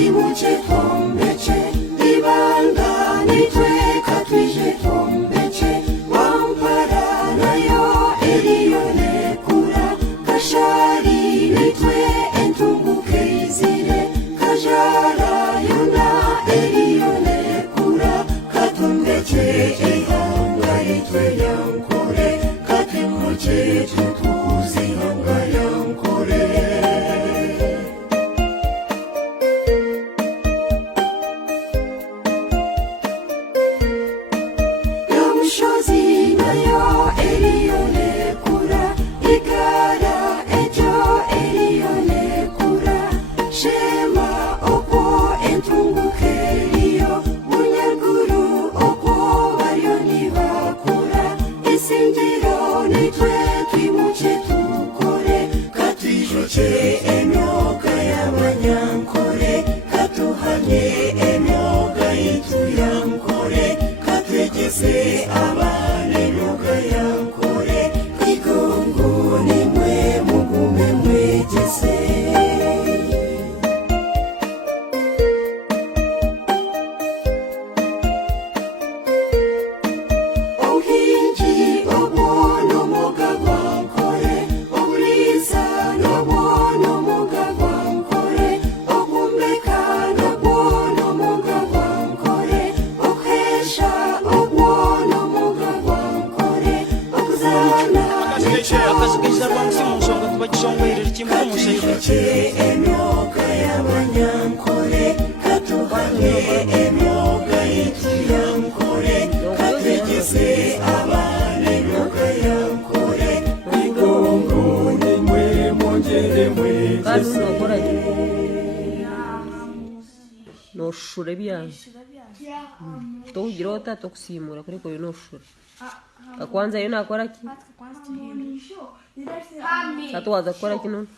twimuke twombeche ibanga nitwe katwije twombeche wampara nayo eriyone kura kashari nitwe entunguke izire kajara yona eriyone kura katombeche ihanga nitwe yankore katwimuke tutuzi ihanga yankore Shozi nayo eriyone kura igara ejo eriyone kura shema opo entunguke iyo munyaguru opo bariyoni bakura isingiro nitwe twimuke tukore katijoche emyoga y'abanyankore katuhamye emyoga yitu yankore kategeze abane yoga yankore igongo nimwe mugume mwegeze ohinji obono moga wankore oburiza nobono moga wankore ogumbeka nobono moga wankore okhesha obono moga wankore okuzana akazigiza bamsi mu nsonga tubagishongwerera kimwe umushayi emyoga y'abanyankore katuhamye emyoga yitu yankore kategeze abane emyoga yankore igongo nimwe mwongere mwegeze noshure byanze tugira otata okusimura kuri koyo noshure akwanza yo nakora ki atwaza gukora ki none